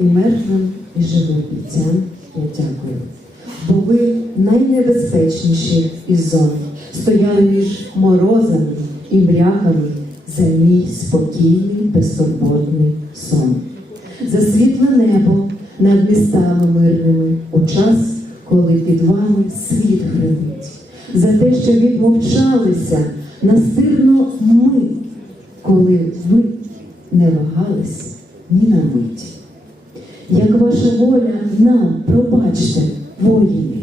і мертвим, і живим бійцям я дякую. Бо ви найнебезпечніші із зон стояли між морозами і мряками за мій спокійний, безтурботний сон. За світле небо над містами мирними у час, коли під вами світ гримить, за те, що відмовчалися настирно ми, коли ви не вагались ні на мить. Як ваша воля нам, пробачте, воїни,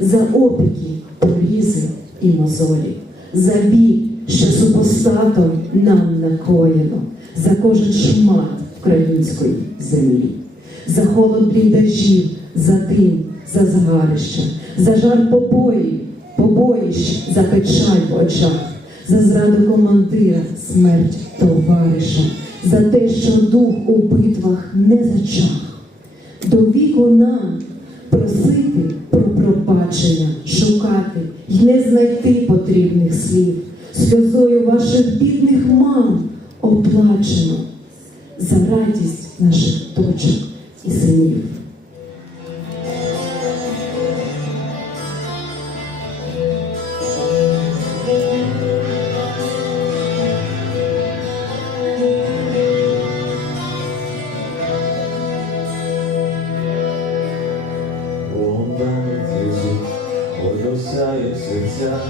за опіки, порізи і мозолі, за біль, що супостатом нам накоєно, за кожен шмат української землі, за холод бліндажів, за дим, за згарища, за жар побоїв, побоїщ, за печаль в очах, за зраду командира, смерть товариша, за те, що дух у битвах не зачах. До віку нам просити про пробачення, шукати і не знайти потрібних слів, сльозою ваших бідних мам оплачено за радість наших дочок і синів. Єзу, одосяє серця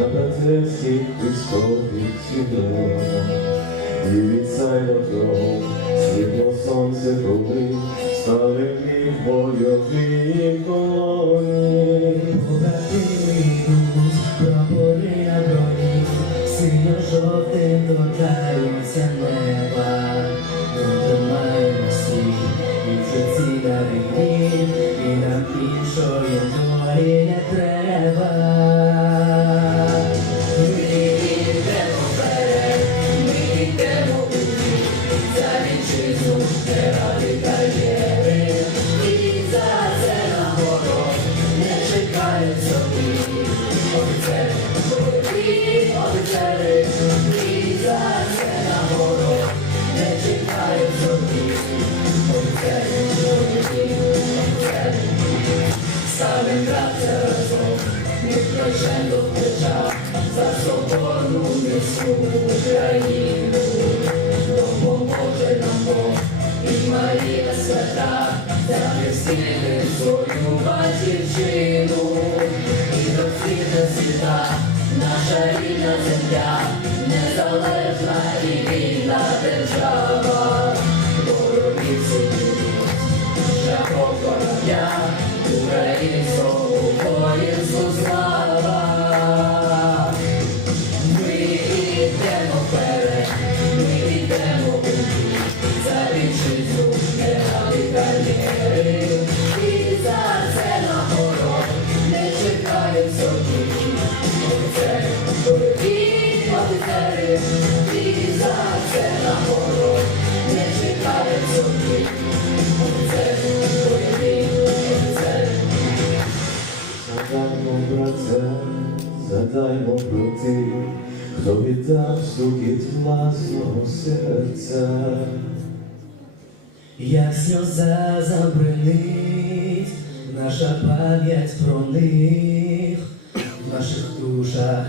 на братецьких Христових світлинах. І від сайда того світло сонце коли стали в бойові колоні. Краця разом, до плеча, за свободу несу Україну, допоможе нам Бог і Марія свята, захистити свою батьківщину, і до світа світа, наша рідна земля, незалежна і вільна брате, задаймо про тих, хто віддав стукіт власного серця. Як сльоза забринить, наша пам'ять про них в наших душах